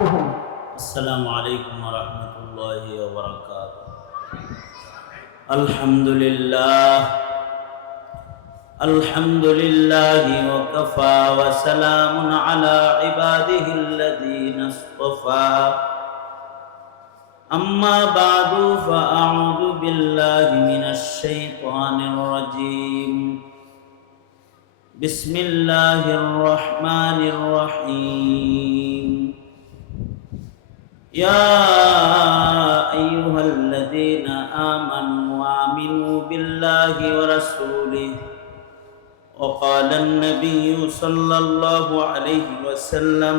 وبركاته. السلام عليكم ورحمة الله وبركاته. الحمد لله وكفى وسلام على عباده الذين اصطفى. أما بعد فأعوذ بالله من الشيطان الرجيم. بسم الله الرحمن الرحيم. يا أيها الذين آمنوا آمنوا بالله ورسوله. وقال النبي صلى الله عليه وسلم: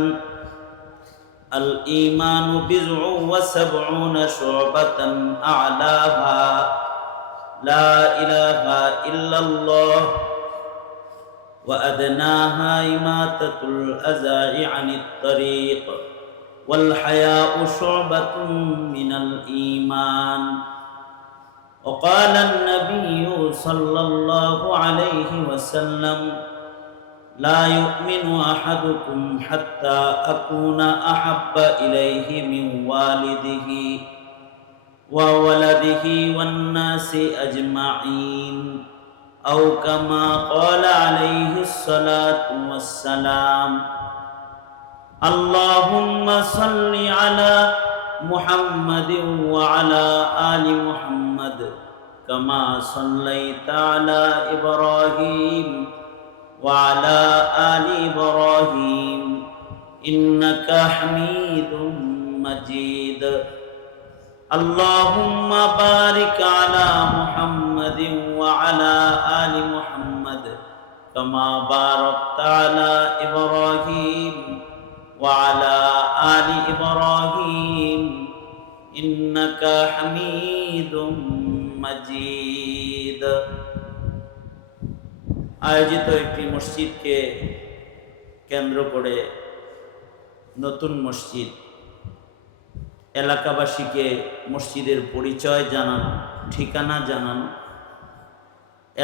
الإيمان بضع وسبعون شعبة أعلاها لا إله إلا الله وأدناها إماتة الأذى عن الطريق والحياء شعبة من الإيمان. وقال النبي صلى الله عليه وسلم: لا يؤمن أحدكم حتى أكون أحب إليه من والده وولده والناس أجمعين، أو كما قال عليه الصلاة والسلام. اللهم صل على محمد وعلى آل محمد كما صليت على إبراهيم وعلى آل إبراهيم إنك حميد مجيد. اللهم بارك على محمد وعلى آل محمد كما باركت على إبراهيم وعلى آل إبراهيم إنك حميد مجيد. আয়োজিত একটি মসজিদকে কেন্দ্র করে নতুন মসজিদ, এলাকাবাসীকে মসজিদের পরিচয় জানানো, ঠিকানা জানানো,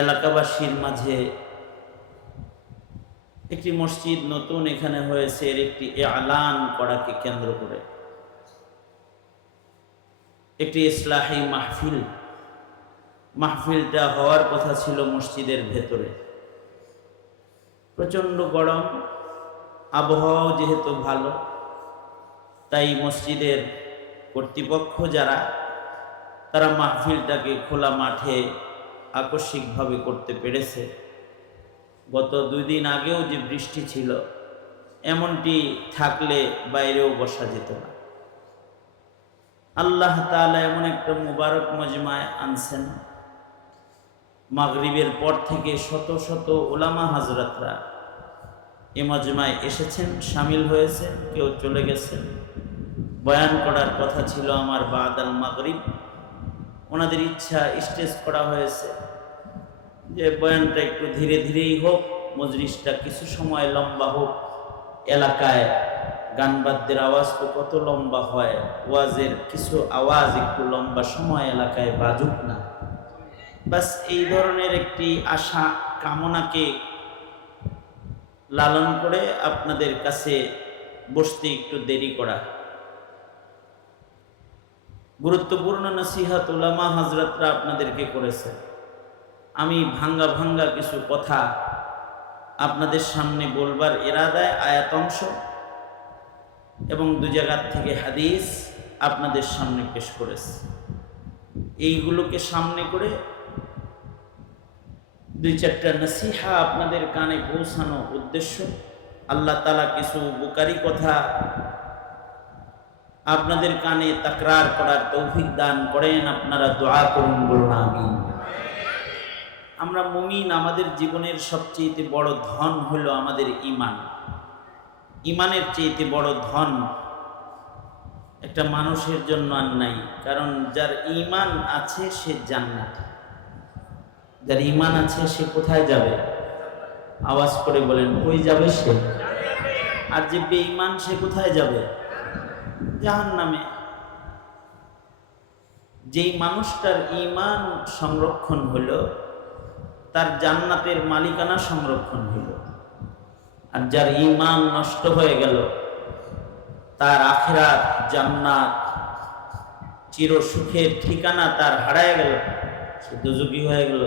এলাকাবাসীর মাঝে একটি মসজিদ নতুন এখানে হয়েছে এর একটি এলান করাকে কেন্দ্র করে একটি ইসলাহি মাহফিলটা হওয়ার কথা ছিল মসজিদের ভেতরে। প্রচণ্ড গরম, আবহাওয়াও যেহেতু ভালো, তাই মসজিদের কর্তৃপক্ষ যারা, তারা মাহফিলটাকে খোলা মাঠে আকস্মিকভাবে করতে পেরেছে। গত 2 দিন আগেও যে বৃষ্টি ছিল, এমনটি থাকলে বাইরেও বসা যেত না। আল্লাহ তাআলা এমন একটা মুবারক মজমায় আনছেন, মাগরিবের পর থেকে শত শত উলামা হাজরাতরা এ মজমায় এসেছেন, শামিল হয়েছে, কেউ চলে গেছেন। বয়ান করার কথা ছিল আমার বাদাল মাগরিব, ওনাদের ইচ্ছা স্টেজ করা হয়েছে যে বয়ানটা একটু ধীরে ধীরেই হোক, মজলিসটা কিছু সময় লম্বা হোক। এলাকায় গান বাদ্যের আওয়াজ তো কত লম্বা হয়, ওয়াজের কিছু আওয়াজ একটু লম্বা সময় এলাকায় বাজুক না। বাস এই ধরনের একটি আশা কামনাকে লালন করে আপনাদের কাছে বসতে একটু দেরি করা। গুরুত্বপূর্ণ নসিহত উলামা হযরতরা আপনাদেরকে করেছে। আমি ভাঙ্গা ভাঙ্গা কিছু কথা আপনাদের সামনে বলবার ইরাদায় আয়াতাংশ এবং 2 জায়গা থেকে হাদিস আপনাদের সামনে পেশ করেছে। এইগুলোকে সামনে করে 2-4টা নসিহা আপনাদের কানে পৌঁছানো উদ্দেশ্য। আল্লাহ তাআলা কিছু উপকারী কথা আপনাদের কানে তাকরার করার তৌফিক দান করেন। আপনারা দোয়া করুন, বলুন আমিন। আমরা মুমিন, আমাদের জীবনের সবচেয়ে বড় ধন হলো আমাদের ঈমান। ঈমানের চেয়ে বড় ধন একটা মানুষের জন্য আর নাই। কারণ যার ঈমান আছে সে জান্নাত, যার ঈমান আছে সে কোথায় যাবে? আওয়াজ করে বলেন, কই যাবে সে? আর যে বেঈমান সে কোথায় যাবে? জাহান্নামে। যেই মানুষটার ঈমান সংরক্ষণ হলো, তার জান্নাতের মালিকানা সংরক্ষণ হলো। আর যার ঈমান নষ্ট হয়ে গেল, তার আখিরাত জান্নাত চির সুখের ঠিকানা তার হারায় গেল, সে দোজখী হয়ে গেল।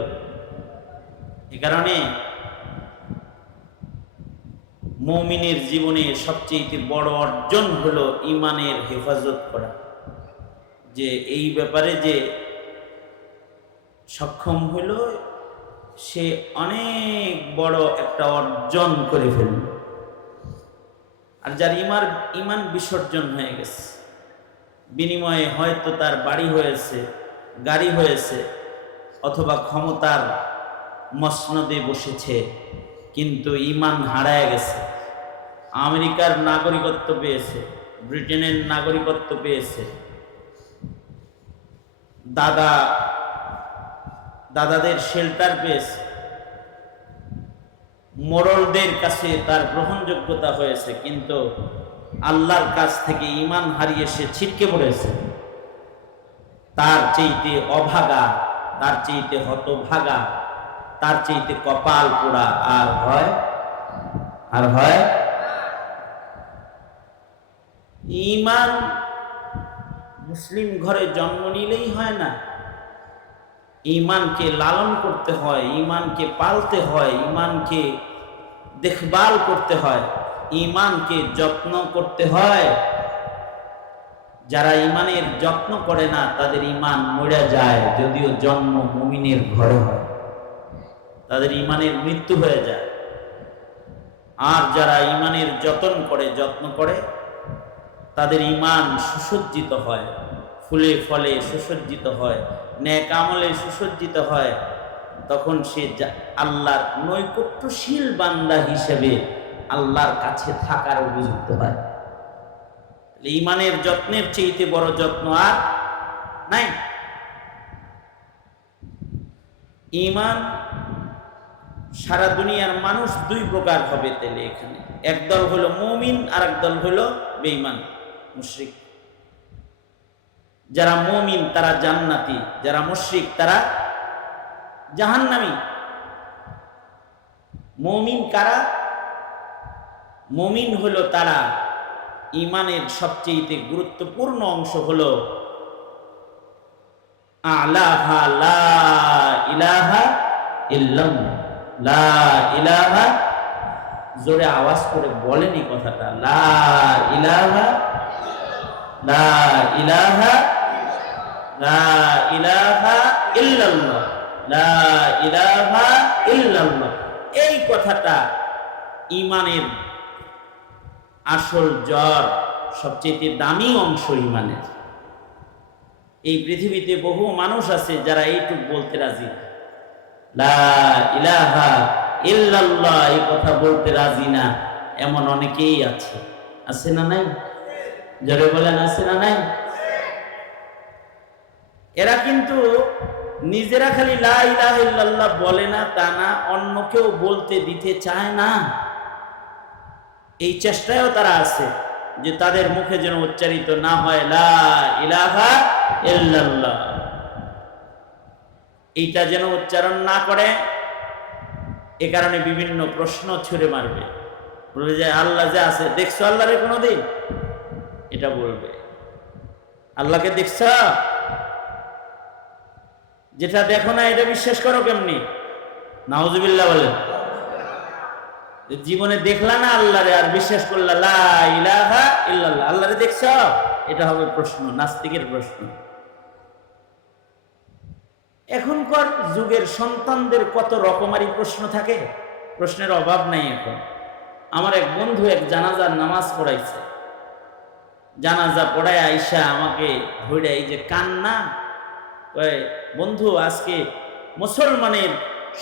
এ কারণে মুমিনের জীবনে সবচেয়ে বড় অর্জন হলো ঈমানের হেফাজত করা। যে এই ব্যাপারে যে সক্ষম হইল, সে অনেক বড় একটা অর্জন করে ফেলল। আর যার ঈমান বিসর্জন হয়ে গেছে, বিনিময়ে হয়তো তার বাড়ি হয়েছে, গাড়ি হয়েছে, অথবা ক্ষমতার মসনদে বসেছে, কিন্তু ঈমান হারায় গেছে। আমেরিকার নাগরিকত্ব পেয়েছে, ব্রিটেনের নাগরিকত্ব পেয়েছে, দাদাদের শেল্টার পেয়েছে, মোড়লদের কাছে তার গ্রহণযোগ্যতা হয়েছে, কিন্তু আল্লাহর কাছ থেকে ঈমান হারিয়ে সে ছিটকে পড়েছে। তার চাইতে অভাগা, তার চাইতে হতভাগা, তার চাইতে কপাল পোড়া আর হয়। ঈমান মুসলিম ঘরে জন্ম নিলেই হয় না, ঈমানকে লালন করতে হয়, ঈমানকে পালতে হয়, ঈমানকে দেখভাল করতে হয়, ঈমানকে যত্ন করতে হয়। যারা ঈমানের যত্ন করে না তাদের ঈমান মরে যায়, যদিও জন্ম মুমিনের ঘরে হয়, তাদের ঈমানের মৃত্যু হয়ে যায়। আর যারা ঈমানের যত্ন করে তাদের ঈমান সুসজ্জিত হয়, ফুলে ফলে সুসজ্জিত হয়, নেক আমলে সুসজ্জিত হয়। তখন সে আল্লাহর নৈকট্যশীল বান্দা হিসেবে আল্লাহর কাছে থাকার উপযুক্ত হয়। ঈমানের যত্নের চেয়ে বড় যত্ন আর নাই। ঈমান সারা দুনিয়ার মানুষ দুই প্রকার হবে তাহলে এখানে, একদল হলো মুমিন আর একদল হলো বেঈমান মুশরিক। যারা মুমিন তারা জান্নাতি, যারা মুশরিক তারা জাহান্নামী। মুমিন কারা? মুমিন হলো তারা, ঈমানের সবচেয়ে গুরুত্বপূর্ণ অংশ হলো আলাহা লা ইলাহা ইল্লাল্লাহ। লা ইলাহা, জোরে আওয়াজ করে বলেনি কথাটা, লা ইলাহা, লা ইলাহা, লা ইলাহা ইল্লাল্লাহ, লা ইলাহা ইল্লাল্লাহ। এই কথাটা ঈমানের আসল জড়, সবচেয়ে দামি অংশ ঈমানের। এই পৃথিবীতে বহু মানুষ আছে যারা এইটুক বলতে রাজি, লা ইলাহা ইল্লাল্লাহ এই কথা বলতে রাজি না, এমন অনেকেই আছে না নাই? জোরে বলেন, আছে না নাই? এরা কিন্তু নিজেরা খালি লা ইলাহা ইল্লাল্লাহ বলে না তা না, অন্যকেও বলতে দিতে চায় না। এই চেষ্টায়ও তারা আছে যে তাদের মুখে যেন উচ্চারিত না হয় লা ইলাহা ইল্লাল্লাহ, এইটা যেন উচ্চারণ না করে। এ কারণে বিভিন্ন প্রশ্ন ছুড়ে মারবে, বলবে যে আল্লাহ যে আছে, দেখছো আল্লাহরে কোনোদিন? এটা বলবে। আল্লাহকে দেখছ? যেটা দেখো না এটা বিশ্বাস করো কেমনি? নাউজুবিল্লাহ বলেন। জীবনে দেখলা না আল্লাহরে আর বিশ্বাস করলা লা ইলাহা ইল্লাল্লাহ, আল্লাহরে দেখছ? এটা হবে প্রশ্ন, নাস্তিকের প্রশ্ন। এখনকার যুগের সন্তানদের কত রকমারি প্রশ্ন থাকে, প্রশ্নের অভাব নাই এখন। আমার এক বন্ধু এক জানাজার নামাজ পড়াইছে, জানাজা পড়ায় আইসা আমাকে ধরে এই যে কান্না, কয় বন্ধু আজকে মুসলমানের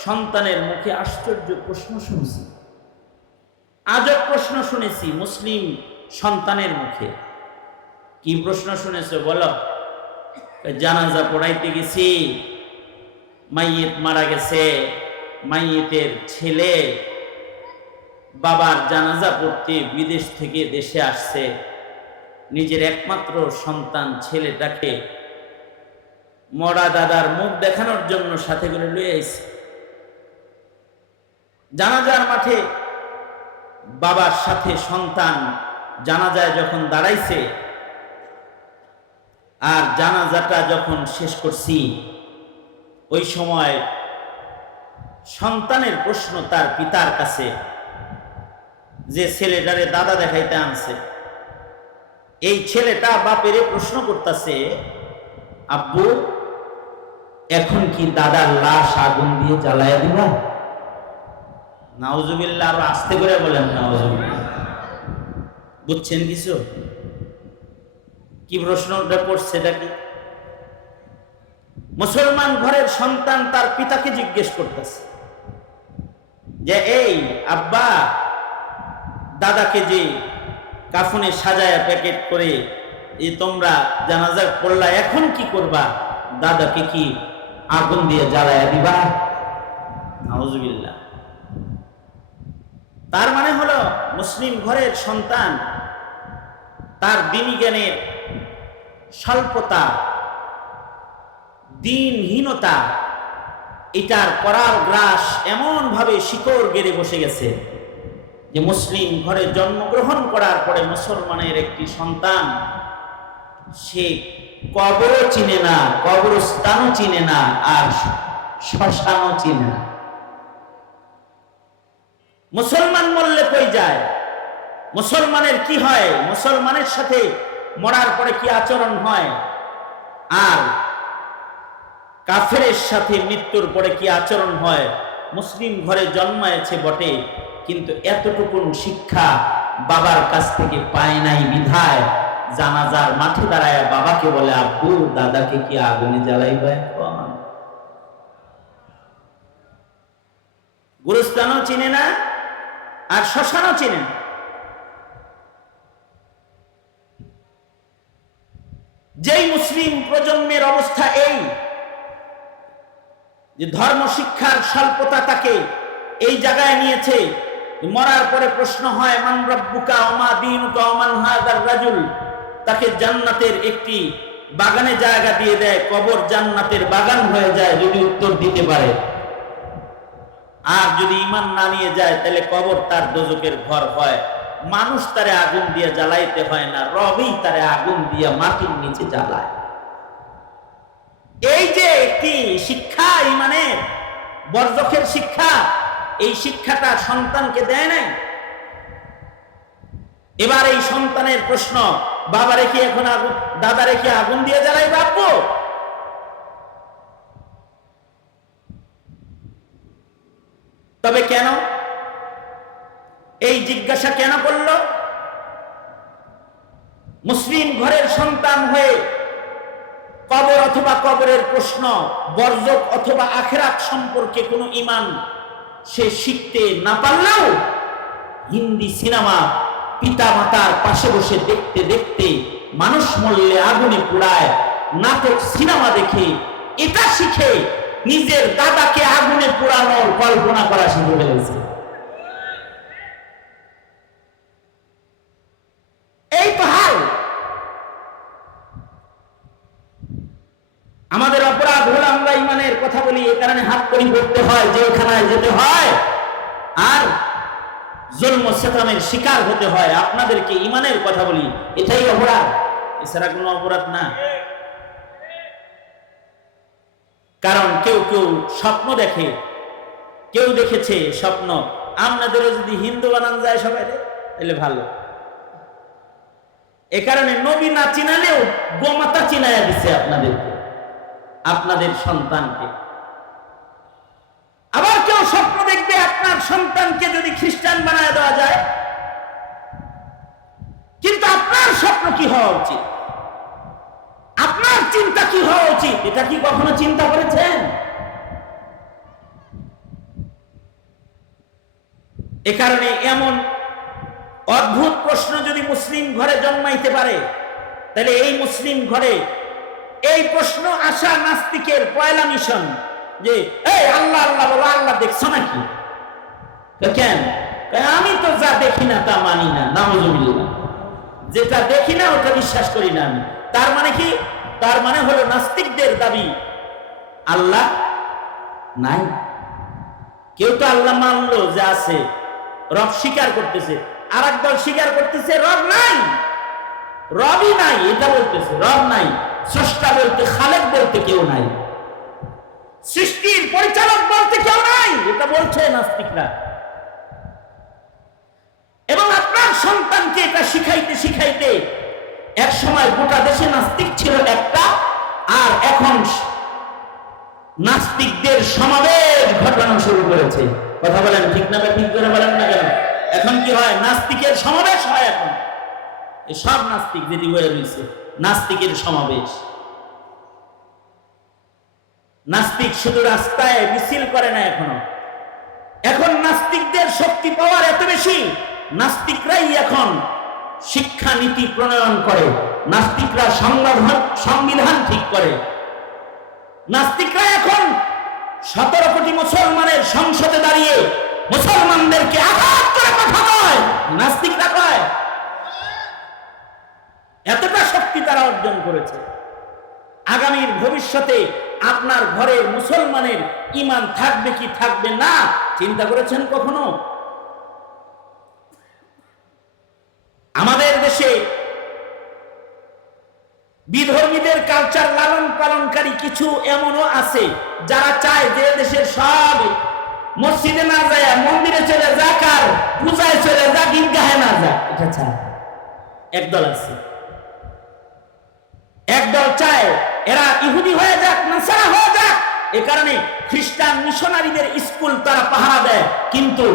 সন্তানের মুখে আশ্চর্য প্রশ্ন শুনছি, আজব প্রশ্ন শুনেছি মুসলিম সন্তানের মুখে। কি প্রশ্ন শুনেছো বলো? জানাজা পড়াইতে গেছি, মাইয়িত মারা গেছে, মাইয়িতের ছেলে বাবার জানাজা পড়তে বিদেশ থেকে দেশে আসছে, নিজের একমাত্র সন্তান ছেলেটাকে মরা দাদার মুখ দেখানোর জন্য সাথে করে লয়ে আইছে। জানাজার মাঠে বাবার সাথে সন্তান জানাজায় যখন দাঁড়াইছে আর জানাজাটা যখন শেষ করছি, ওই সময় সন্তানের প্রশ্ন তার পিতার কাছে, যে ছেলেটারে দাদা দেখাইতে আনছে, এই ছেলেটা বাপেরে প্রশ্ন করতেছে, আব্বু এখন কি দাদার লাশ আগুন দিয়ে জ্বালাইয়া দিবা? নাউজুবিল্লাহ, আরো আস্তে করে বলেন নাউজুবিল্লাহ। বুঝছেন কিছু? কি প্রশ্নটা করছে? এটা কি মুসলমান ঘরের সন্তান তার পিতাকে জিজ্ঞেস করতেছে যে, এই আব্বা, দাদাকে যে কাফনে সাজায়া প্যাকেট করে তোমরা জানাজা পড়লা, এখন কি করবা? দাদাকে কি আগুন দিয়ে জ্বালায়া দিবা? নাউজুবিল্লাহ। তার মানে হলো মুসলিম ঘরের সন্তান তার দ্বীনি জ্ঞানের স্বল্পতা, দ্বীনহীনতা, এটার করার গ্রাস এমন ভাবে শিকড় গেড়ে বসে গেছে যে মুসলিম ঘরে জন্মগ্রহণ করার পরে মুসলমানের একটি সন্তান সে কবরও চিনে না, কবরস্থানও চিনে না, আর শ্মশানও চিনে না। মুসলমান মরলে কই যায়, মুসলমানের কি হয়, মুসলমানের সাথে মরার পরে কি আচরণ হয়, আর কাফেরের সাথে মৃত্যুর পরে কি আচরণ হয়। মুসলিম ঘরে জন্মায়েছে বটে, কিন্তু এতটুকুন শিক্ষা বাবার কাছ থেকে পায় নাই বিধায় জানাজার মাঠে দাঁড়ায় বাবাকে বলে, আব্বু দাদাকে কি আগুনে জ্বালাইবে? গুরুস্থানও চিনে না, আর শ্মশানও চিনে না। যেই মুসলিম প্রজন্মের অবস্থা এই যে ধর্ম শিক্ষার স্বল্পতা তাকে এই জায়গায় নিয়েছে, মরার পরে প্রশ্ন হয়, মান রাব্বুকা ওয়া মা দীনুকা ওয়া মান হাযার রাজুল, তাকে জান্নাতের একটি বাগানে জায়গা দিয়ে দেয়, কবর জান্নাতের বাগান হয়ে যায় যদি উত্তর দিতে পারে। আর যদি ঈমান না নিয়ে যায় তাহলে কবর তার দোজখের ঘর হয়। মানুষ তারে আগুন দিয়ে জ্বালাইতে হয় না, রবই তারে আগুন দিয়ে মাটির নিচে জ্বালায়। এই যে একটি শিক্ষা, ঈমানের বরজখের শিক্ষা, এই শিক্ষাটা সন্তানকে দেয় নাই। এবার এই সন্তানের প্রশ্ন, বাবারে কি এখন আগুন, দাদারে কি আগুন দিয়ে জ্বালাই বাপু? তবে কেন এই জিজ্ঞাসা কেন করলো? মুসলিম ঘরের সন্তান হয়ে কবর অথবা কবরের প্রশ্ন, বরজখ অথবা আখিরাত সম্পর্কে কোনো ঈমান সে শিখতে না পারলেও হিন্দি সিনেমা পিতা মাতার পাশে বসে দেখতে দেখতে মানুষ মরলে আগুনে পোড়ায়, নাটক সিনেমা দেখে এটা শিখে নিজের দাদাকে আগুনে পোড়ানোর কল্পনা করা শিখে ফেলেছে। এই তো হাল। আমাদের অপরাধ হলো আমরা ঈমানের কথা বলি, এই কারণে হাত করি করতে হয়, জেলখানায় যেতে হয়, আর জুলম ও সিতমের শিকার হতে হয়। আপনাদেরকে ঈমানের কথা বলি, এটাই অপরাধ, এছাড়া কোনো অপরাধ না। কারণ কেউ কেউ স্বপ্ন দেখে, কেউ দেখেছে স্বপ্ন, আপনাদেরও যদি হিন্দু বানান যায় সবাই তাহলে ভালো। এ কারণে নবী না চিনালেও গোমাতা চিনাইয়া দিছে আপনাদেরকে, আপনাদের সন্তানকে। আবার কেউ স্বপ্ন দেখবে আপনার সন্তানকে যদি খ্রিস্টান বানায় দেওয়া যায়, কিন্তু আপনার স্বপ্ন কি হওয়া উচিত, আপনার চিন্তা কি হওয়া উচিত, এটা কি কখনো চিন্তা করেছেন? এ কারণে এমন অদ্ভুত প্রশ্ন যদি মুসলিম ঘরে জন্মাইতে পারে, তাহলে এই মুসলিম ঘরে এই প্রশ্ন আসা নাস্তিকের পয়লা মিশন যে এই আল্লাহ আল্লাহ বলো, আল্লাহ দেখছো নাকি? কেন? আমি তো যা দেখি না তা মানি না, নাউজুবিল্লাহ। যেটা দেখি না ওটা বিশ্বাস করি না আমি। তার মানে কি? তার মানে হলো নাস্তিকদের দাবি আল্লাহ নাই। কেউ তো আল্লাহ মানলো যে আছে, রব স্বীকার করতেছে, আর একদল স্বীকার করতেছে রব নাই, রবই নাই, এটা বলতেছে রব নাই, স্রষ্টা বলতে খালেক বলতে কেউ নাই, সৃষ্টির পরিচালক বলতে কেউ নাই, এটা বলছে নাস্তিকরা। এবং আপনার সন্তানকে এটা শিখাইতে শিখাইতে এক সময় গোটা দেশে নাস্তিক ছিল একটা, আর এখন নাস্তিকদের সমাবেশ ঘটানো শুরু করেছে। কথা বলেন ঠিক না? ঠিক করে বলেন না কেন? এখন কি হয়? নাস্তিকের সমাবেশ হয়। এখন এই সব নাস্তিক যেটি হয়ে রয়েছে নাস্তিকের সমাবেশ। নাস্তিক শুধু রাস্তায় মিছিল করে না, এখন নাস্তিকদের শক্তি পাওয়ার এত বেশি, নাস্তিকরাই এখন শিক্ষা নীতি প্রণয়ন করে, নাস্তিকরা সংবিধান ঠিক করে, নাস্তিকরা এখন 17 কোটি মুসলমানের সংসদে দাঁড়িয়ে মুসলমানদেরকে আঘাত করে কথা কয়, নাস্তিকরা কয়। এতটা শক্তি তারা অর্জন করেছে। আগামীর ভবিষ্যতে আপনার ঘরের মুসলমানের ঈমান থাকবে কি থাকবে না চিন্তা করেছেন কখনো? আমাদের দেশে বিধর্মীদের কালচার লালন পালনকারী কিছু এমনও আছে যারা চায় যে দেশের সব মসজিদে না যায়, মন্দিরে চলে যাক, আর পূজায় চলে যাক, ঈদগাহে না যাক, এটা চায়। একদল আছে, একদল চায় এরা ইহুদি হয়ে যাক, নাসারা হয়ে যাক। এ কারণে খ্রিস্টান মিশনারিদের স্কুল তারা পাহারা দেয়, কিন্তু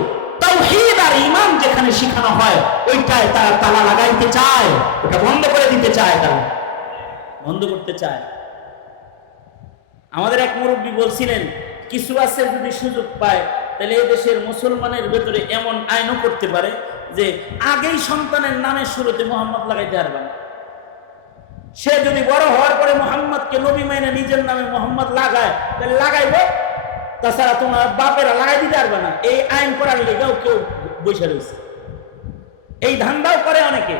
তাওহীদ আর ঈমান যেখানে শেখানো হয় ওইটায় তারা তালা লাগাইতে চায়, ওটা বন্ধ করে দিতে চায়, তারা বন্ধ করতে চায়। আমাদের এক মুরব্বী বলছিলেন, কিছু আছে যদি সুযোগ পায় তাহলে এই দেশের মুসলমানের ভেতরে এমন আইনও করতে পারে যে আগেই সন্তানের নামের শুরুতে মোহাম্মদ লাগাইতে পারবে না। সে যদি বড় হওয়ার পরে মোহাম্মদকে নবী মাইনে নিজের নামে মোহাম্মদ লাগায় তাহলে লাগাইব, তাছাড়া তোমার বাপেরা লাগাই দিতে পারবে না। এই আইন করার লেগেও কেউ বসে রয়েছে, এই ধান্দাও করে অনেকে।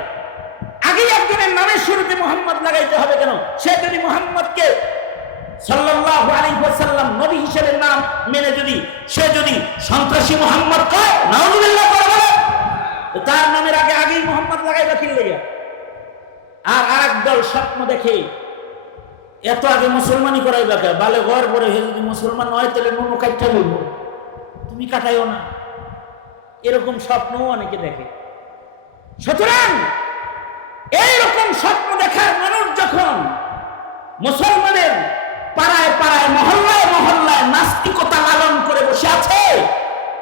আগেই একজনের নামের শুরুতে মোহাম্মদ লাগাইতে হবে কেন? সে যদি মোহাম্মদকে সাল্লাল্লাহু আলাইহি ওয়াসাল্লাম নবী হিসেবে নাম মেনে সে যদি সন্ত্রাসী মোহাম্মদ কয়, নাউযুবিল্লাহ করে, তার নামের আগে আগেই মোহাম্মদ লাগাইবা কি লেগে? আর আরেক দল স্বপ্ন দেখে এত আগে মুসলমানি করাইবা কে? বালে ঘর পরে হে যদি মুসলমান হয় তাহলে নুনু কাটটা বলবো, তুমি কাটাইও না, এরকম স্বপ্নও অনেকে দেখে। সুতরাং এইরকম স্বপ্ন দেখার মানুষ যখন মুসলমানের পাড়ায় পাড়ায় মহল্লায় মহল্লায় নাস্তিকতা লালন করে বসে আছে,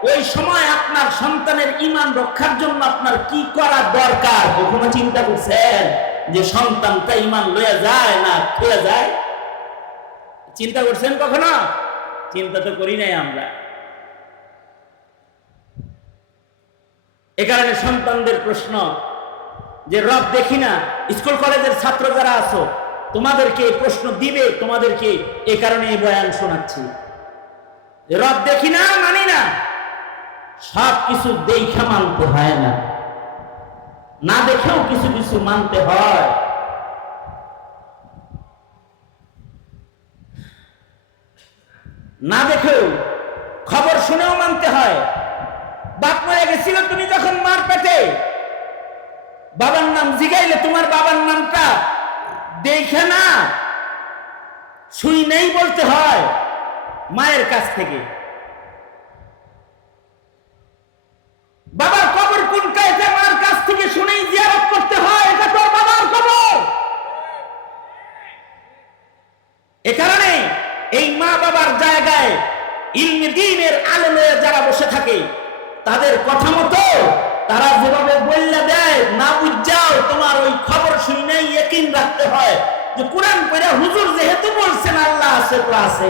ওই সময় আপনার সন্তানের ঈমান রক্ষার জন্য আপনার কি করা দরকার কখনো চিন্তা করছেন? যে সন্তানটা ঈমান লয়ে যায় না ফেলে যায়, চিন্তা করছেন কখনো? চিন্তা তো করি নাই আমরা। এ কারণে সন্তানদের প্রশ্ন যে রব দেখি না, স্কুল কলেজের ছাত্র যারা আছো তোমাদেরকে প্রশ্ন দিবে, তোমাদেরকে এ কারণে এই বয়ান শোনাচ্ছি। রব দেখি না মানি না, সব কিছু দেখা মানতে হয় না, না দেখেও কিছু কিছু মানতে হয়। না দেখেও খবর শুনেও মানতে হয়। বাপ মরে গেছিল তুমি যখন মার পেটে, বাবার নাম জিগাইলে তোমার বাবার নামটা দেখে না শুই নেই বলতে হয় মায়ের কাছ থেকে। বাবার কবর কোনটা এটা মার কাছ থেকে শুনেই জিয়ারত করতে হয়, এটা তোর বাবার কবর। এ কারণে এই মা বাবার জায়গায় ইলমে দ্বীনের আলো লয়ে যারা বসে থাকে তাদের কথা মতো তারা যেভাবে বললে দেয়, না বুঝাও তোমার ওই খবর শুনেই ইয়াকিন রাখতে হয় যে কোরআন পড়া হুজুর যেহেতু বলছেন আল্লাহ আছে তো আছে,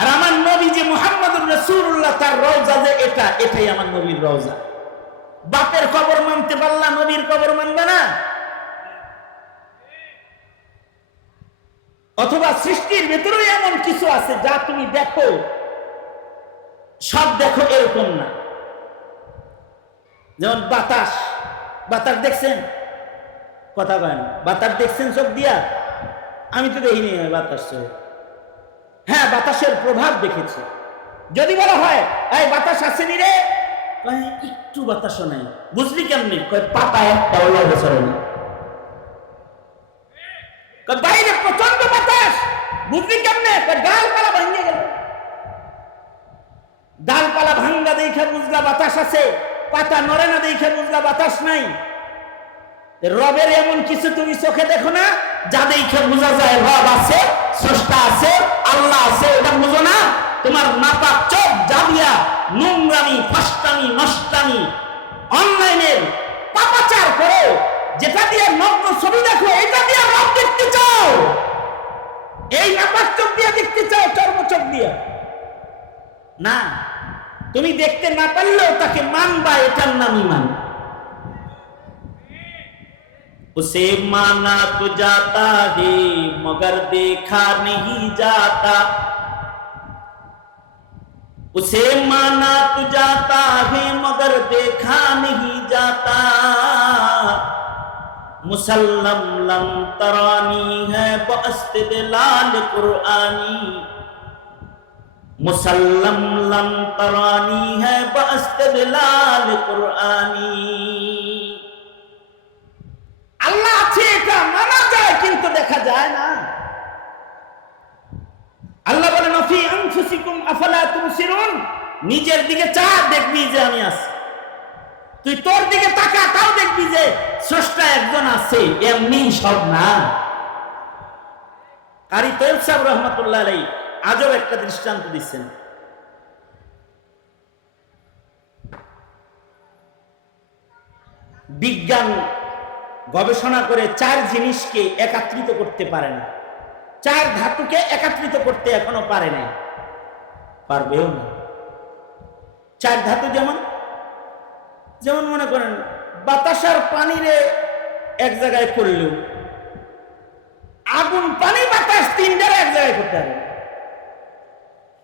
আর আমার নবী যে মুহাম্মদুর রাসূলুল্লাহ তার রওজা যে এটাই আমার নবীর রওজা। বাপের কবর মানতে পারলা, নবীর কবর মানবে না? অথবা সৃষ্টির ভেতরে এমন কিছু আছে যা তুমি দেখো, সব দেখো এরকম না। যেমন বাতাস, বাতাস দেখছেন? কথা বলেন, বাতাস দেখছেন চোখ দিয়া? আমি তো দেখিনি বাতাস। হ্যাঁ, বাতাসের প্রভাব দেখেছি। যদি বলা হয় এই বাতাস আসেনি রে, কয় একটু বাতাসও নাই। বুঝলি কেমনি? কয় পাতা একটাও লড়েছড়ে না। বাইরে প্রচন্ড বাতাস, বুঝলি কেমনে? ডালপালা ভাঙে গেল। ডালপালা ভাঙ্গা দেখে বুঝলা বাতাস আছে, পাতা নড়ে না দেখে বুঝলা বাতাস নাই। রবের এমন কিছু তুমি চোখে দেখো না যা দেখে বোঝা যায় রব আছে, স্রষ্টা আছে, আল্লাহ আছে, এটা বুঝো না? তোমার নাপাক চোখ জাবিয়া নোংরামি, ফাস্টামি, নষ্টামি, অনলাইনের পাপাচার করো, যেটা দিয়ে নগ্ন ছবি দেখো, এটা দিয়ে রব দেখতে চাও? এই নাপাক চোখ দিয়ে দেখতে চাও? চর্ম চোখ দিয়ে না। তুমি দেখতে না পারলেও তাকে মানবা, এটার নাম ঈমান। उसे माना तो जाता है मगर देखा नहीं जाता, उसे माना तो जाता है मगर देखा नहीं जाता, मुसल्लम लम तरानी है बइस्तिदलाल कुरानी, मुसल्लम लम तरानी है बइस्तिदलाल कुरानी। আল্লাহ আছে এটা মানা যায়, কিন্তু দেখা যায় না। আল্লাহ বলেন ফি আনফুসিকুম আফালা তুবসিরুন, নিজের দিকে চা, দেখবি যে আমি আছি। তুই তোর দিকে তাকা, তাও দেখবি যে স্রষ্টা একজন আছে, এমনি সব না। কারি তৈয়ব সাহেব রহমাতুল্লাহ আলাইহি আজব একটা দৃষ্টান্ত দিচ্ছেন। বিজ্ঞান গবেষণা করে 4 জিনিসকে একত্রিত করতে পারে না, 4 ধাতুকে একত্রিত করতে এখনো পারে নাই, পারবেও না। 4 ধাতু যেমন যেমন মনে করেন বাতাস আর পানিরে এক জায়গায় করলেও, আগুন, পানি, বাতাস 3টারে এক জায়গায় করতে পারে।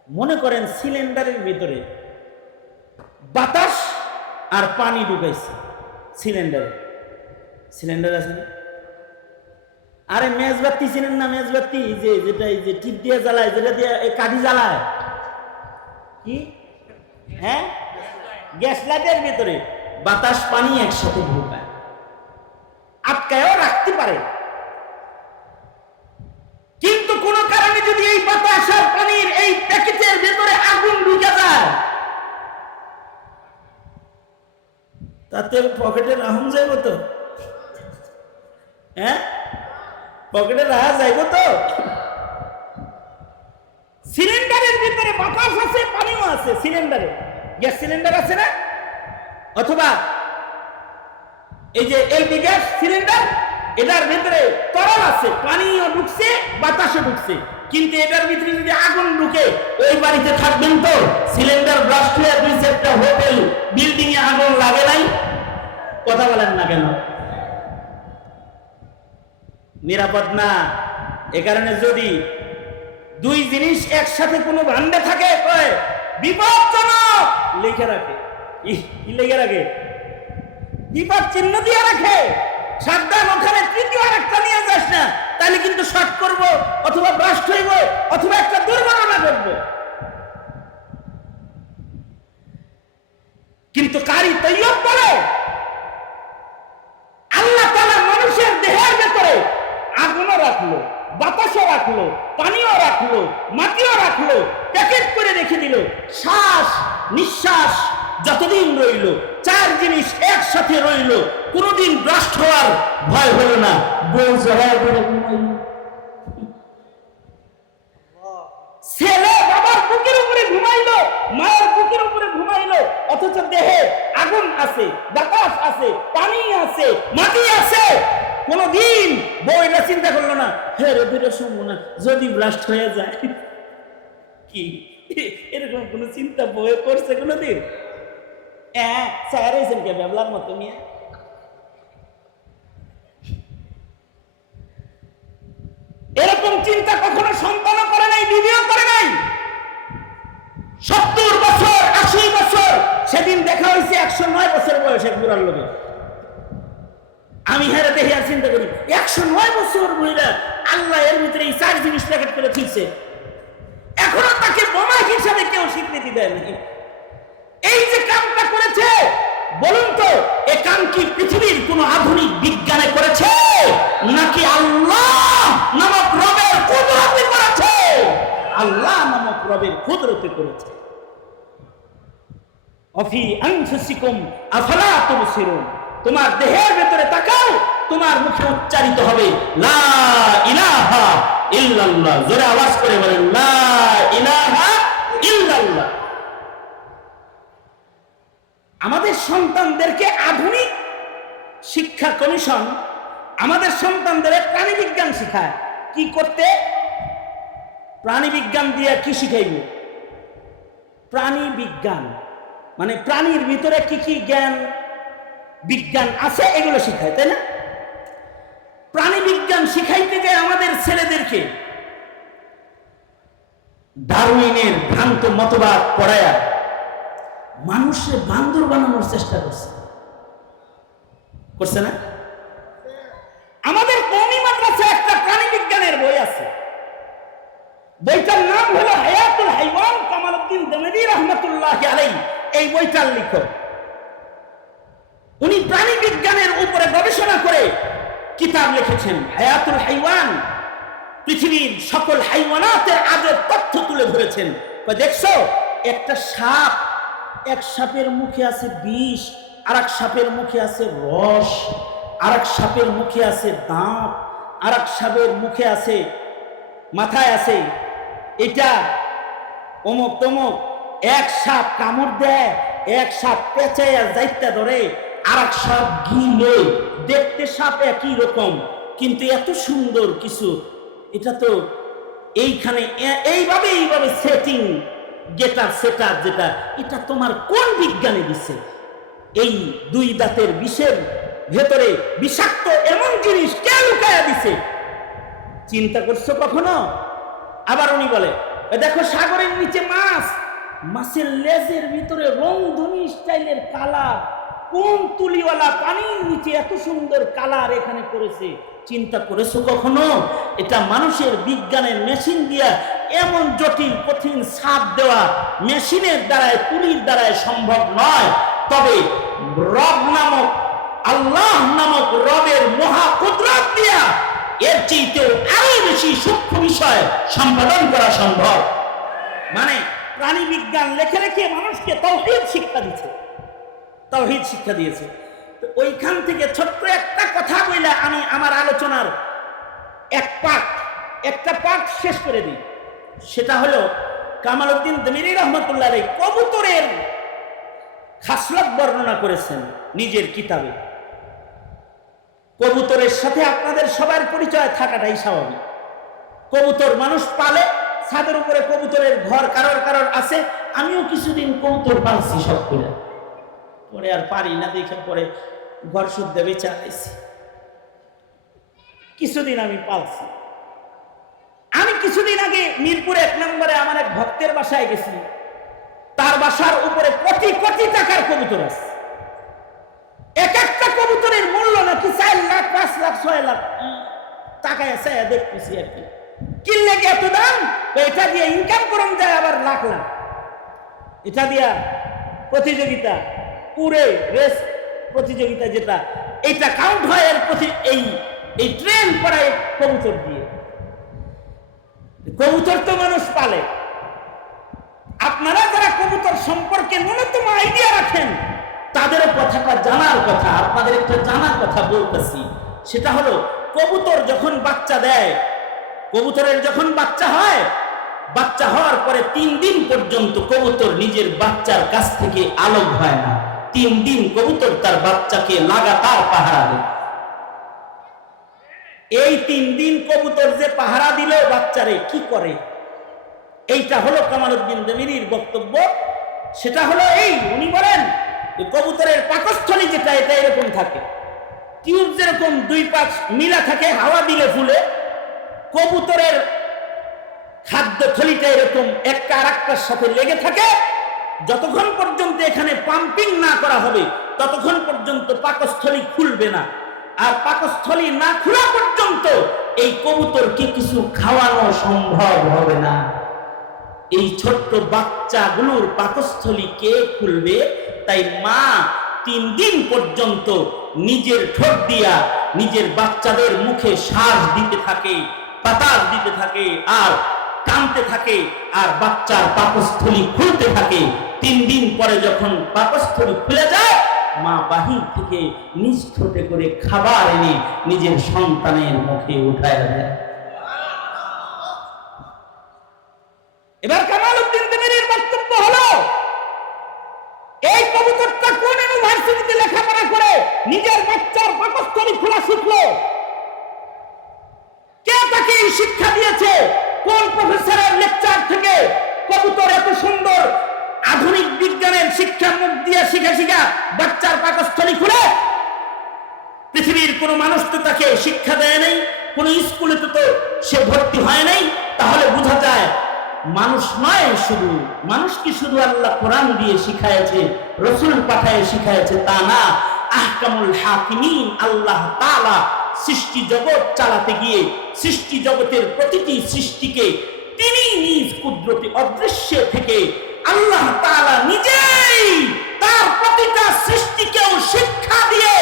মনে করেন সিলিন্ডারের ভিতরে বাতাস আর পানি ঢুকাইছে সিলিন্ডারে। সিলিন্ডার আছে না? আরে মেজবাতি চিনেন না? মেজবাতি যেটা যে টিপ দিয়ে জ্বালায়, যেটা দিয়ে কাঠি জ্বালায়, কি হ্যাঁ, গ্যাস লাইটের ভিতরে বাতাস পানি একসাথে ঢুকায়, আটকায়ও রাখতে পারে। কিন্তু কোন কারণে যদি এই বাতাস আর পানির এই প্যাকেটের ভিতরে আগুন ঢুকে যায়, তাতে পকেটে রাহুন যাইব তো? হ্যাঁ, পকেটে রাহা যাইব তো? সিলিন্ডারের ভিতরে বাতাস আছে, পানিও আছে। সিলিন্ডারে গ্যাস সিলিন্ডার আছে না? অথবা এই যে এলপি গ্যাস সিলিন্ডার, এটার ভিতরে তরল আছে, পানিও ঢুকছে, বাতাসও ঢুকছে। কিন্তু এটার ভিতরে যদি আগুন ঢুকে, ওই বাড়িতে থাকবেন তো? সিলিন্ডার ব্লাস্ট হয়ে 2-4টা হোটেল, বিল্ডিং এ আগুন লাগে নাই? কথা বলেন না কেন? নিরাপদ না। এ কারণে যদি 2 জিনিস একসাথে কোনো ভান্ডে থাকে, কয় বিপজ্জনক লিখে রাখে। কি লিখে রাখে? বিপদ চিহ্ন দিয়ে রাখে। সাবধান, ওখানে তৃতীয় আরেকটা নিয়ে যাস না, তাহলে কিন্তু শর্ট করব, অথবা ব্লাস্ট হইব, অথবা একটা দুর্ঘটনা ঘটবে। কিন্তু কারি তৈয়ব বলে আল্লাহ তাআলা মানুষের দেহের ভেতরে আগুনও রাখলো, বাতাসও রাখলো, পানিও রাখলো, মাটিও রাখলো, প্যাকেট করে রেখে দিল। শ্বাস নিঃশ্বাস যতদিন রইল, 4 জিনিস একসাথে রইল, কোনদিন ব্লাস্ট হওয়ার ভয় হলো না। বউ জড়ায় পড়ে ঘুমাইল, ছেলে বাবার বুকের উপরে ঘুমাইলো, মায়ের বুকের উপরে ঘুমাইলো, অথচ দেহে আগুন আছে, বাতাস আছে, পানি আছে, মাটি আছে। কোনদিন বউ এটা চিন্তা করলো না, হ্যাঁ রে দুটো শুনবো না, যদি ব্লাস্ট হয়ে যায়। কি এরকম কোন চিন্তা বউ করছে কোনদিন? চাইছেন কে ব্যবলার মতো নিয়ে? এরকম চিন্তা কখনো সন্তানও করে নাই, বিবিও করে নাই। 70 বছর 80 বছর, সেদিন দেখা হয়েছে 109 বছর বয়সে বুড়ার লোকে। আমি হেরে দেখি আর চিন্তা করি, 109 বছর বুড়িরা আল্লাহ এর ভিতরে এই 4 জিনিস প্যাকেট করে ফিরছে, এখনো তাকে বোমা হিসাবে কেউ স্বীকৃতি দেয় না। এই যে কামটা করেছে, বলুন তো এ কাম কি পৃথিবীর কোন আধুনিক বিজ্ঞানে করেছে নাকি আল্লাহ নামক রবের কুদরতে করেছে? আল্লাহ নামক রবের কুদরতে করেছে। অফি আনফুসিকুম আফালা তুবসিরুন, তোমার দেহের ভেতরে তাকাও, তোমার মুখে উচ্চারিত হবে লা ইলাহা ইল্লাল্লাহ। জোরে আওয়াজ করে বলেন লা ইলাহা ইল্লাল্লাহ। আমাদের সন্তানদেরকে আধুনিক শিক্ষা কমিশন আমাদের সন্তানদের প্রাণী বিজ্ঞান শিখায়। কি করতে? প্রাণী বিজ্ঞান দিয়ে কি শিখাইব? প্রাণী বিজ্ঞান মানে প্রাণীর ভিতরে কি কি জ্ঞান বিজ্ঞান আছে এগুলো শিখায়, তাই না? প্রাণী বিজ্ঞান শিখাইতে যায় আমাদের ছেলেদেরকে ডারউইনের ভ্রান্ত মতবাদ পড়ায়া মানুষের বান্দর বানানোর চেষ্টা করছে না? আমাদের কওমি মাদ্রাসায় একটা প্রাণী বিজ্ঞানের বই আছে, বইটার নাম হলো হায়াতুল হাইওয়ান, কামালউদ্দিন দেমেরি রহমাতুল্লাহি আলাইহি এই বইটার লেখক। উনি প্রাণী বিজ্ঞানের উপরে গবেষণা করে কিতাব লিখেছেন হায়াতুল হাইওয়ান। পৃথিবীর সকল হাইওয়ানাতের আজব তথ্য তুলে ধরেছেন। দেখছো একটা সাপ, এক সাপের মুখে আছে বিষ, আর এক সাপের মুখে আছে রস, আর এক সাপের মুখে আছে দাঁত, আর এক সাপের মুখে আছে মাথায় আছে এটা অমুক তমুক। এক সাপ কামড় দেয়, এক সাপ পেঁচাইয়া যাইতে ধরে, আর এক সাপ গিলে। দেখতে সাপ একই রকম কিন্তু এত সুন্দর কিছু। এটা তো এইখানে এইভাবে সেটিং গেটার সেটার যেটা, এটা তোমার কোন বিজ্ঞানে দিছে? এই দুই দাঁতের বিষের ভেতরে বিষাক্ত এমন জিনিস কে লুকায়া দিছে? চিন্তা করছো কখনো? আবার উনি বলে দেখো সাগরের নিচে মাছ, মাছের লেজের ভিতরে রংধনী স্টাইলের কালার। কোন তুলিওয়ালা পানির নিচে এত সুন্দর কালার এখানে করেছে? চিন্তা করেছো কখনো? এটা মানুষের বিজ্ঞানের মেশিন দিয়া এমন জটিল কঠিন ছাপ দেওয়া মেশিনের দ্বারায় তুলির দ্বারায় সম্ভব নয়। তবে রব নামক আল্লাহ নামক রবের মহা কুদরত দিয়া এর চেয়েতেও আরো বেশি সূক্ষ্ম বিষয় সম্পাদন করা সম্ভব। মানে প্রাণী বিজ্ঞান লেখে লেখে মানুষকে তাওহীদ শিক্ষা দিচ্ছে, তাওহীদ শিক্ষা দিয়েছে। তো ওইখান থেকে ছোট্ট একটা কথা বলে আমি আমার আলোচনার একটা পার্ট শেষ করে দিই। সেটা হলো কামালউদ্দিন দেমেরি রহমাতুল্লাহ আলাইহি কবুতরের খাসলত বর্ণনা করেছেন নিজের কিতাবে। কবুতরের সাথে আপনাদের সবার পরিচয় থাকাটাই স্বাভাবিক। কবুতর মানুষ পালে, ছাদের উপরে কবুতরের ঘর কারোর কারোর আছে। আমিও কিছুদিন কবুতর পালছি সব করে, পরে আর পারি না দেখে পরে ঘর শুদ্ধ বেচা আইছি। কিছুদিন আমি পালছি। আমি কিছুদিন আগে মিরপুর 1 নম্বরে আমার এক ভক্তের বাসায় গেছি। তার বাসার উপরে কোটি কোটি টাকার কবুতর আছে। এক একটা কবুতরের মূল্য নাকি 4 লাখ 5 লাখ 6 লাখ টাকায় আছে। দেখতেছি আর কি কিনলে কি এত দাম? এটা দিয়ে ইনকাম করুন যায় আবার লাখ লাখ। এটা দিয়া প্রতিযোগিতা, পুরে রেস প্রতিযোগিতা যেটা, এটা কাউন্ট হয় এর প্রতি এই ট্রেন করায় কবুতর দিয়ে। কবুতর তো মানুষ পালে। আপনারা যারা কবুতর সম্পর্কে ন্যূনতম আইডিয়া রাখেন তাদেরও কথাটা জানার কথা, আপনাদের একটা জানার কথা বলতেছি। সেটা হলো কবুতর যখন বাচ্চা দেয়, কবুতরের যখন বাচ্চা হয়, বাচ্চা হওয়ার পরে 3 দিন পর্যন্ত কবুতর নিজের বাচ্চার কাছ থেকে আলোক হয় না। 3 দিন কবুতর তার বাচ্চাকে লাগাতার পাহারা দেয়। এই 3 দিন কবুতর যে পাহারা দিল বাচ্চারে কি করে, এইটা হলো কামালউদ্দিন দেমেরির বক্তব্য। সেটা হলো উনি বলেন কবুতরের পাকস্থলী যেটা, এটা এরকম থাকে। টিউব যেরকম 2 পাশ মিলা থাকে, হাওয়া দিলে ফুলে, কবুতরের খাদ্য থলিটা এরকম একটা আর একটার সাথে লেগে থাকে। যতক্ষণ পর্যন্ত এখানে পাম্পিং না করা হবে ততক্ষণ পর্যন্ত পাকস্থলী খুলবে না। আর পাকস্থলী না খোলা পর্যন্ত এই কবুতরকে কিছু খাওয়ানো সম্ভব হবে না। এই ছোট্ট বাচ্চাগুলোর পাকস্থলী কে খুলবে? তাই মা 3 দিন পর্যন্ত নিজের ঠোঁট দিয়া নিজের বাচ্চাদের মুখে শ্বাস দিতে থাকে, বাতাস দিতে থাকে, আর টানতে থাকে, আর বাচ্চার পাকস্থলী খুলতে থাকে। 3 দিন পরে যখন পাকস্থলী খুলে যায়, মা বাহির থেকে নিজ ঠোঁটে করে খাবার এনে নিজের সন্তানের মুখে উঠায় দেয়। এবার কামালউদ্দিন তিমিরির বক্তব্য হলো, এই কবুতরটা কোন ইউনিভার্সিটিতে লেখাপড়া করে নিজের বাচ্চার পাকস্থলী খোলা শিখলো? কে তাকে এই শিক্ষা দিয়েছে? কোন প্রফেসরের লেকচার থেকে কবুতর এত সুন্দর আধুনিক বিজ্ঞানের শিক্ষার মুখ দিয়ে শিখা বাচ্চার পাকস্থলী খুলে? পৃথিবীর কোন মানুষ তো তাকে শিক্ষা দেয় নাই, কোন স্কুলে তো সে ভর্তি হয় নাই। তাহলে বোঝা যায় মানুষ নয়, শুধু মানুষ কি শুধু আল্লাহ কোরআন দিয়ে শিখায়েছে, রসুল পাঠায় শিখায়েছে তা না। আহকামুল হাকিমিন আল্লাহ তাআলা সৃষ্টি জগৎ চালাতে গিয়ে সৃষ্টি জগতের প্রতিটি সৃষ্টিকে তিনি নিজ কুদরতি অদৃশ্য থেকে আল্লাহ তাআলা নিজেই তার প্রতিটা সৃষ্টিকেও শিক্ষা দিয়ে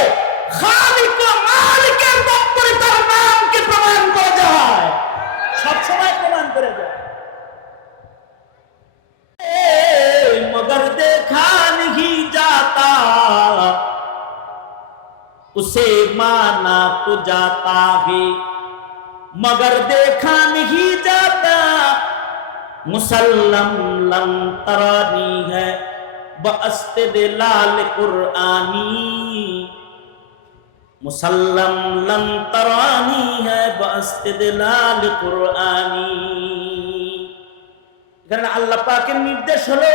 খালিক ও মালিকের ব্যাপারে তার নামকে প্রমাণ করে যায়, সবসময় প্রমাণ করে যায়। मगर देखा नहीं जाता उसे माना तो जाता है, मगर देखा नहीं जाता मुसल्लम लम तरानी है बअस्ते दिलाल कुरानी, मुसल्लम लम तरानी है बअस्ते दिलाल कुरानी। কারণ আল্লাহ পাকের নির্দেশ হলো,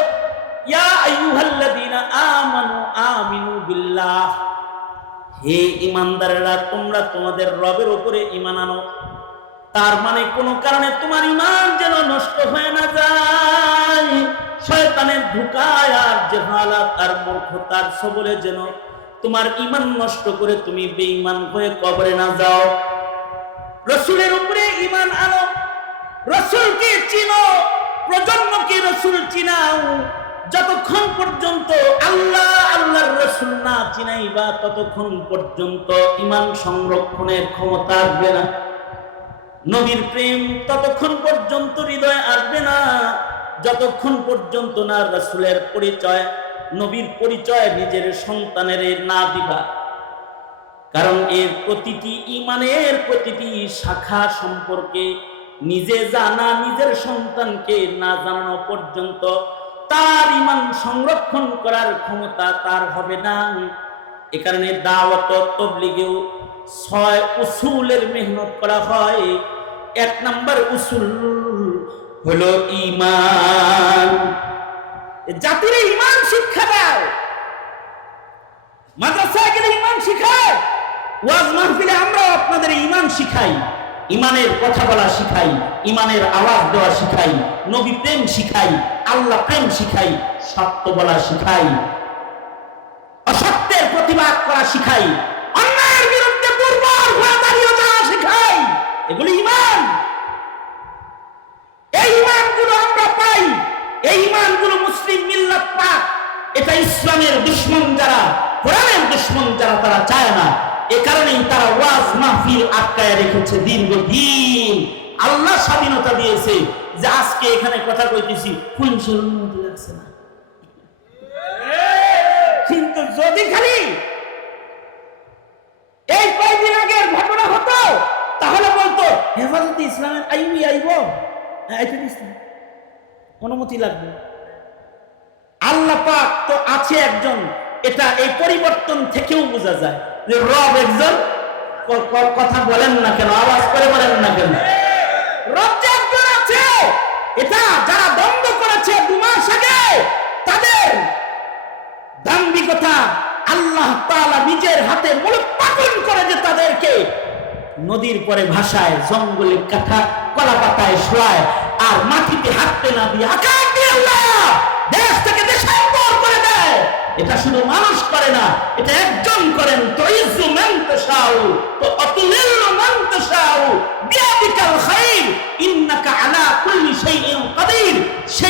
ইয়া আইয়ুহাল্লাযীনা আমানু আমিনু বিল্লাহ, হে ঈমানদাররা তোমরা তোমাদের রবের উপরে ঈমান আনো। তার মানে কোনো কারণে তোমার ঈমান যেন নষ্ট হয়ে না যায়, শয়তানের ধোঁকায় আর জাহালাত আর মূর্খতার সবলে যেন তোমার ঈমান নষ্ট করে তুমি বেঈমান হয়ে কবরে না যাও। রাসূলের উপরে ঈমান আনো, রাসূলকে চিনো, প্রজন্মকে রাসূল চিনাও। যতক্ষণ পর্যন্ত আল্লাহ আল্লাহর রাসূল না চিনাইবা ততক্ষণ পর্যন্ত ঈমান সংরক্ষণের ক্ষমতা আসবে না। নবীর প্রেম ততক্ষণ পর্যন্ত হৃদয়ে আসবে না যতক্ষণ পর্যন্ত না রাসূলের পরিচয়, নবীর পরিচয় নিজের সন্তানের না দিবা। কারণ এর প্রতিটি ঈমানের প্রতিটি শাখা সম্পর্কে নিজে জানা, নিজের সন্তানকে না জানানো পর্যন্ত তার ঈমান সংরক্ষণ করার ক্ষমতা তার হবে না। এ কারণে দাওয়াত তাবলীগেও 6 উসুলের মেহনত করা হয়। 1 নাম্বার উসুল হলো ঈমান। জাতির ঈমান শিক্ষা দাও, মাদ্রাসায় গেলে ঈমান শিখায়, ওয়াজ মাহফিলে আমরা আপনাদের ঈমান শিখাই, ঈমানের কথা বলা শিখাই, ঈমানের আওয়াজ দেওয়া শিখাই, নবী প্রেম শিখাই, আল্লাহ প্রেম শিখাই, সত্য বলা শিখাই, অসত্যের প্রতিবাদ করা শিখাই, অন্যায়ের বিরুদ্ধে দুর্বল হয়ে দাঁড়িয়ে যাওয়া শিখাই। এগুলি ঈমান। এই ঈমানগুলো আমরা পাই, এই ঈমানগুলো মুসলিম মিল্লাত পাক। এটা ইসলামের দুশমন যারা, কোরআনের দুশমন যারা, তারা চায় না। এ কারণেই তারা ওয়াজ মাহফিল আটকায় রেখেছে দীর্ঘদিন। আল্লাহ স্বাধীনতা দিয়েছে যে আজকে এখানে কথা কইতেছি, পুলিশের অনুমতি লাগছে না। কিন্তু যদি খালি এই কয়েকদিন আগের ঘটনা হতো তাহলে বলতো হেফাজতে ইসলামের আইবি আইব, অনুমতি লাগবে। আল্লাহ পাক তো আছে একজন, এটা এই পরিবর্তন থেকেও বোঝা যায় যে রব একজন। কথা বলেন না কেন, আওয়াজ করে বলেন না কেন? রব যে একজন আছে, এটা যারা দ্বন্দ্ব করেছে 2 মাস আগে, তাদের দাম্ভিকতা আল্লাহ তাআলা নিজের হাতে মূলোৎপাটন করে যে তাদেরকে নদীর পরে ভাসায়, জঙ্গলে কাঠা কলা পাতায় শোয়ায়, আর মাটিতে হাঁটতে না দিয়ে আকাশ দিয়ে আল্লাহ দেশ থেকে দেশান্তর করে দেয়। এটা শুধু মানুষ করে না, এটা একজন করেন। তো ইজ্জু মান তাশাউ তো আতুলিল্লু মান তাশাউ বিয়াদিকাল খাইর ইন্নাকা আলা কুল্লি শাইইন কাদির। সে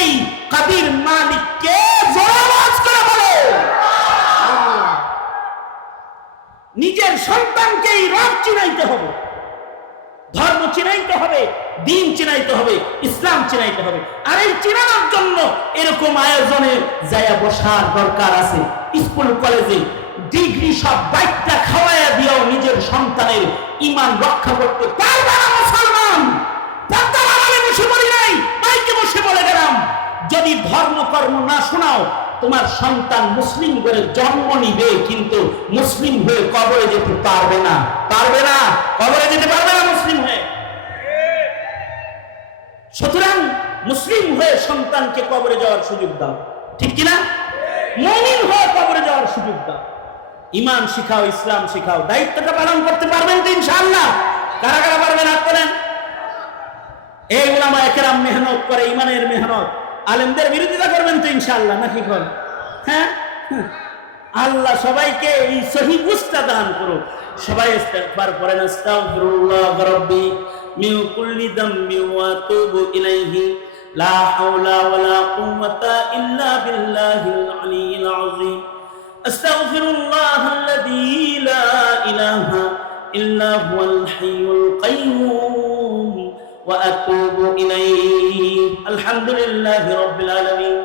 চিনাইতে হবে, ধর্ম চিনাইতে হবে, দিন চিনাইতে হবে, ইসলাম চিনাইতে হবে। আর এই চিনানোর জন্য এরকম আয়োজনে যায়া বসার দরকার আছে। স্কুল কলেজে ডিগ্রি সব বাইকটা খাওয়াইয়া দিয়েও নিজের সন্তানের ঈমান রক্ষা করতে পারবে না মুসলমান। পর্দার আড়ালে বসে বলি নাই, বাইকে বসে বলে গেলাম, যদি ধর্ম কর্ম না শোনাও তোমার সন্তান মুসলিম করে জন্ম নিবে, কিন্তু মুসলিম হয়ে কবরে যেতে পারবে না, পারবে না, কবরে যেতে পারবে না মুসলিম হয়ে। সুতরাং মুসলিম হয়ে সন্তানকে কবরে যাওয়ার সুযোগ দাও, ঠিক কিনা? মুমিন হয়ে কবরে যাওয়ার সুযোগ দাও। ঈমান শিখাও, ইসলাম শিখাও। দায়িত্বটা পালন করতে পারবেন তো ইনশাআল্লাহ? কারা কারা পারবেন হাত তোলেন। এই উলামায়ে কেরাম মেহনত করে, ঈমানের মেহনত। আলেমদের বিরোধিতা করবেন তো ইনশাআল্লাহ, নাকি কোন? হ্যাঁ, আল্লাহ সবাইকে এই সহিহ বুঝটা দান করুন। সবাই ইস্তিগফার করেন, আস্তাগফিরুল্লাহ রাব্বি মিন কুল্লি যামবি ওয়া আতুবু ইলাইহি লা হাওলা ওয়ালা কুওয়াতা ইল্লা বিল্লাহিল আলিয়্যিল আযীম। আস্তাগফিরুল্লাহাল্লাযী লা ইলাহা ইল্লা হুয়াল হাইয়ুল কাইয়্যুম ওয়া আতুবু ইলাইহি। আলহামদুলিল্লাহি রাব্বিল আলামিন।